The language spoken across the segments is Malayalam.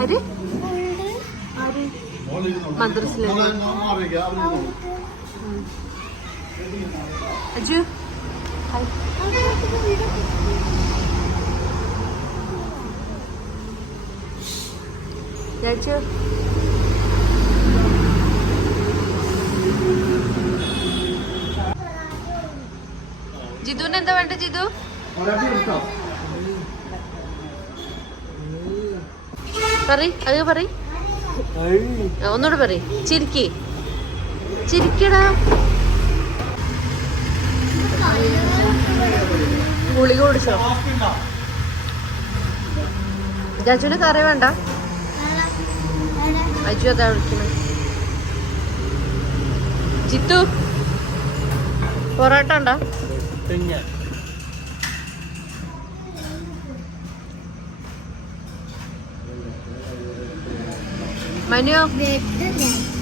ആര്? അജു? അജു? ജിതുവിന് എന്താ വേണ്ട ജിതു? പറ അത് പറ ഒന്നുകൂടെ പറ ചിരിക്കി. ചിരിക്കടാ. ഗുളിക കുടിച്ചോ? കറി വേണ്ട. അജു അതാ വിളിക്കണ. ജിത്തു പൊറോട്ട ഉണ്ടോ? My Manu.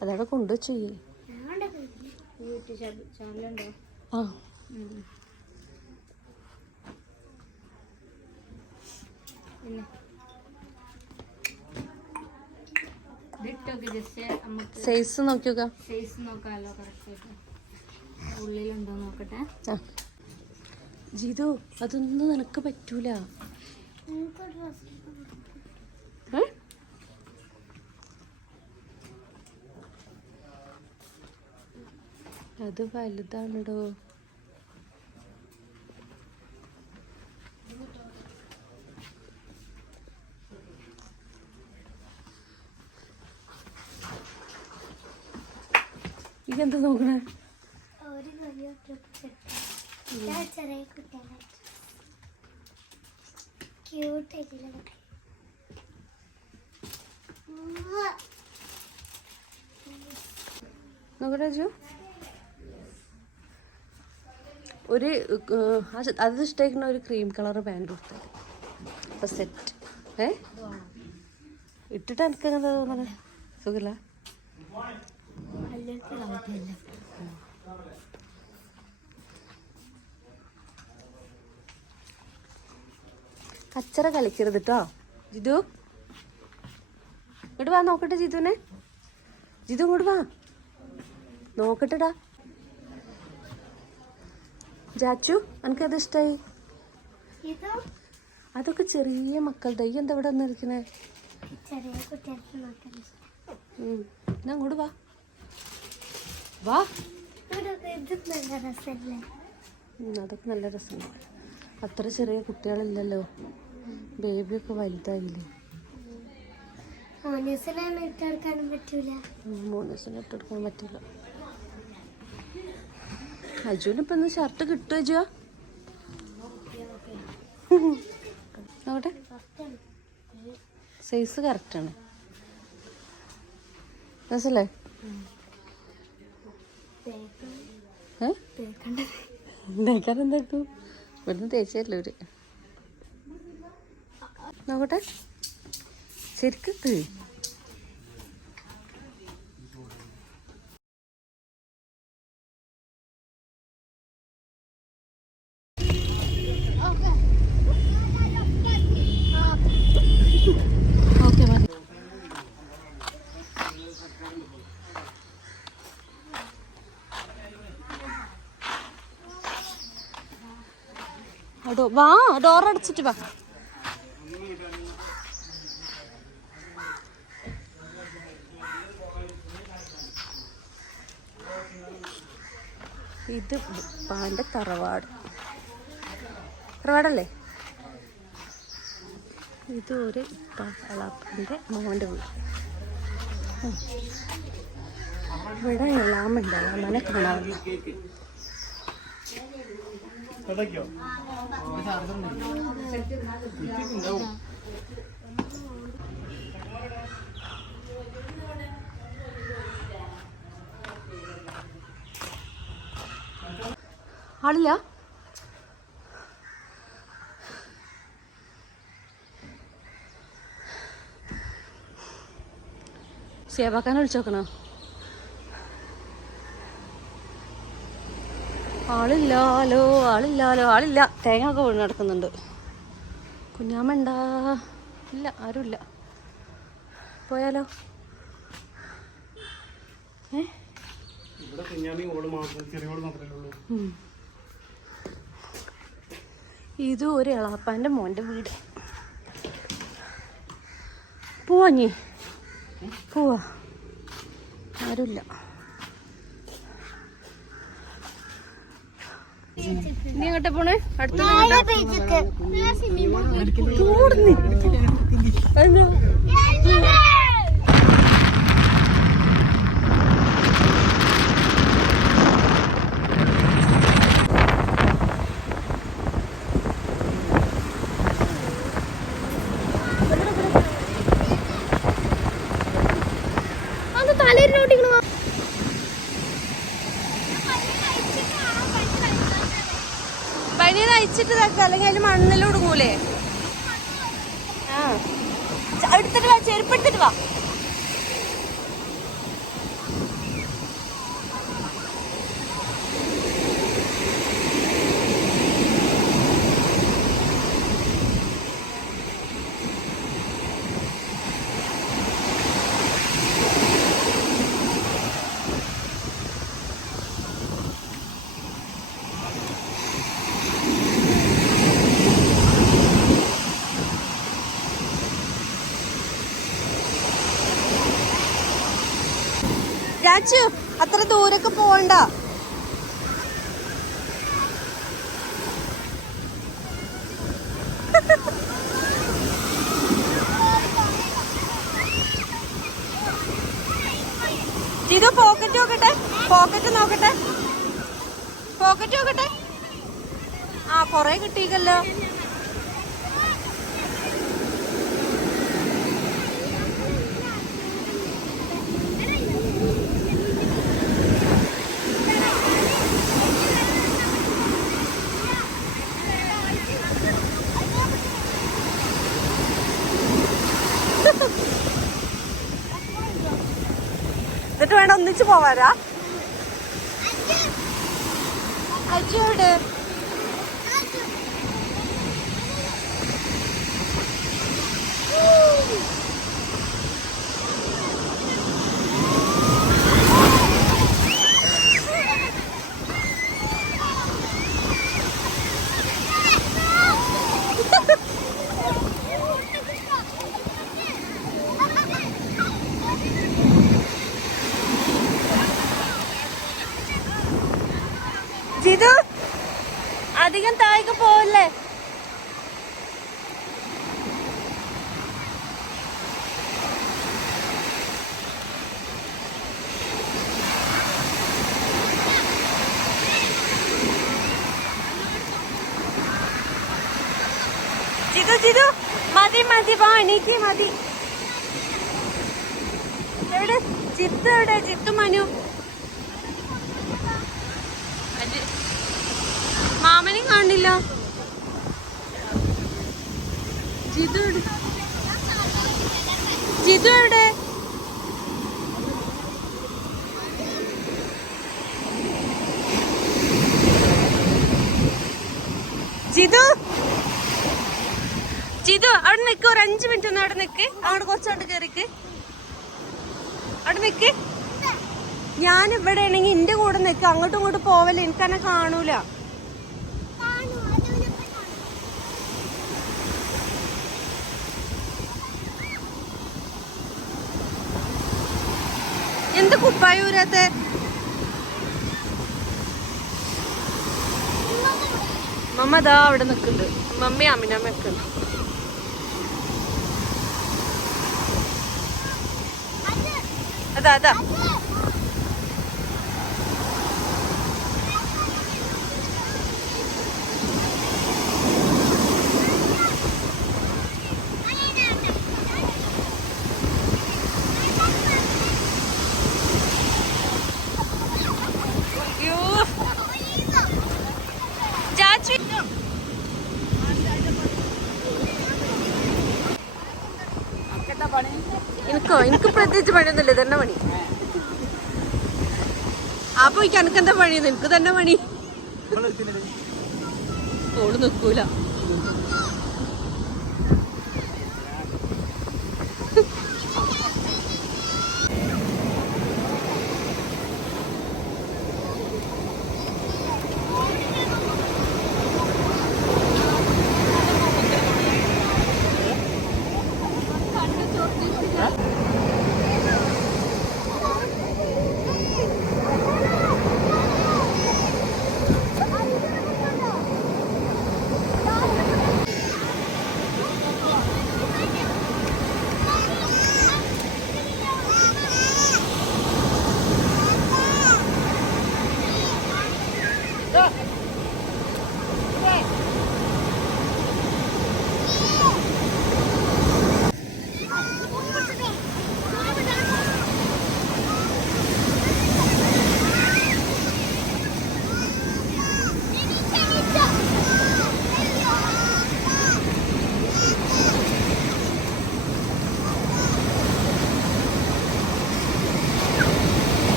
അതവിടെ കൊണ്ടുവച്ചു ആ. സൈസ് നോക്കിയോക്ക. സൈസ് നോക്കാലോ കറക്റ്റ് ഉള്ളിലുണ്ടോ നോക്കട്ടെ ജിതു അതൊന്നും നിനക്ക് പറ്റൂല ഏ? അത് വലുതാണെടോ. ഇതെന്താ നോക്കണേ? നോക്കട്ടെ അജു ഒരു അത് ഇഷ്ടമായിരിക്കുന്ന ഒരു ക്രീം കളർ പാന്റ് കൊടുത്തത്. അപ്പൊ സെറ്റ് ഏ? ഇട്ടിട്ട് എനിക്ക് അങ്ങനെ തോന്നണേ? സുഖമില്ല കച്ചറ കളിക്കരുത് കേട്ടോ ജിതു? ഇങ്ങോട്ട് വാ നോക്കട്ടെ ജിതുവിനെ ജിതു ഇങ്ങോട്ട് വാ. നോക്കട്ടെടാ. ജാച്ചു എനിക്കത് ഇഷ്ടായി? ഇത് അതൊക്കെ ചെറിയ മക്കളുടെ ഈ എന്താ ഇവിടെ വന്നിരിക്കുന്നത്. എന്നാ അങ്ങോട്ട് വാ. വാ. അതൊക്കെ നല്ല രസമാണ്. അത്ര ചെറിയ കുട്ടികളില്ലല്ലോ. ബേബിയൊക്കെ വലുതായില്ലേ. മോനസിനെ ഇട്ടെടുക്കാൻ പറ്റൂല. മോനസിനെ മൂന്ന് ദിവസം ഇട്ടെടുക്കാൻ പറ്റില്ല അജുവിന് ഇപ്പൊ ഇന്ന് ഷർട്ട് കിട്ടുവോ അജുവാ നോക്കട്ടെ. സൈസ് കറക്റ്റാണ് ഏ? തേക്കാൻ എന്താക്കും ഇവിടുന്ന് തേച്ചല്ലോ ഒരു നോക്കട്ടെ. ശരിക്കിട്ട് ഓക്കെ മതി അടോ വാ. ഇത് പാന്റെ തറവാട്. തറവാടല്ലേ? ഇത് ഒരു അളാപ്പിന്റെ മോന്റെ വീട്. ഇവിടെ എളാമുണ്ട് കാണാറില്ല ആളില്ല? സേവാക്കാൻ വിളിച്ചോക്കണോ ആളില്ലാലോ ആളില്ലാലോ ആളില്ല. തേങ്ങ ഒക്കെ വീണ് നടക്കുന്നുണ്ട് കുഞ്ഞാമ്മണ്ടാ ഇല്ല ആരുമില്ല. പോയാലോ? ഏ? ഇത് ഒരു എളാപ്പാന്റെ മോന്റെ വീട്. പോവാ നീ പോവാ. ആരുമില്ല. നീ എങ്ങോട്ടാ പോണേ? അടുത്ത അത് പനി അയച്ചിട്ട് തക്ക അല്ലെങ്കിൽ അതിന് മണ്ണിലും ഇടുങ്ങൂലേ ആ. എടുത്തിട്ട് വാ ചെരുപ്പ് എടുത്തിട്ട് വാ. രാജു അത്ര ദൂരൊക്കെ പോവണ്ട ജിതു പോക്കറ്റ് നോക്കട്ടെ? പോക്കറ്റ് നോക്കട്ടെ? പോക്കറ്റ് നോക്കട്ടെ? ആ കൊറേ കിട്ടിയിക്കല്ലോ ഒന്നിച്ച് പോവാരാ ജിതു പോവല്ലേ ജിതു ജിതു. മതി മതി വാ എണീക്ക് മതി. എവിടെ? ചിത്ത് എവിടെ? ചിത്തു മനു. കാണില്ല ജിതു എവിടെ? ജിതു എവിടെ? ജിതു? ജിതു അവിടെ നിൽക്ക് ഒരു അഞ്ചു മിനിറ്റ് ഒന്ന് അവിടെ നിൽക്ക് അവിടെ കുറച്ചോട്ട് കയറിക്ക് അവിടെ നിൽക്ക് ഞാൻ ഇവിടെ ആണെങ്കിൽ എന്റെ കൂടെ നിക്ക്. അങ്ങോട്ടും ഇങ്ങോട്ടും പോവല്ലേ? എനിക്കെന്നെ കാണൂല എന്ത് കുപ്പായൂരത്തെ മമ്മ ദാ അവിടെ നിൽക്കുന്നുണ്ട്. മമ്മി അമ്മിനമ്മ നിൽക്കുന്നു അതാ അതാ. എനിക്കോ? എനിക്ക് പ്രത്യേകിച്ച് പണിയൊന്നുമില്ല. ഇതന്നെ പണി? അപ്പൊ എനിക്ക് എനിക്കെന്താ പണിയെന്ന് എനിക്ക് തന്നെ പണി. ഓൾ നിക്കൂല.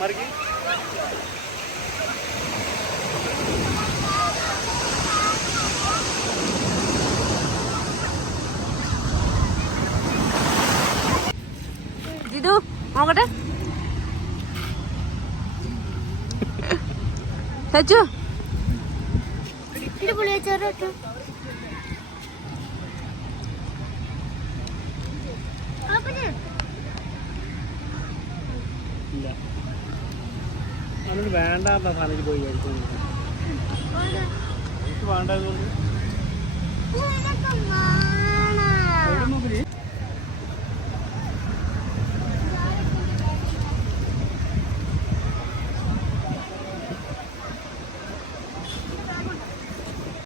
മറിക്ക്. ജിതു നോക്കട്ടെ. സച്ചു പുളിയച്ചോറ് ഇട്ടു അവനോട് വേണ്ടാത്ത സാധനം പോയി എനിക്ക് ഉമ്മ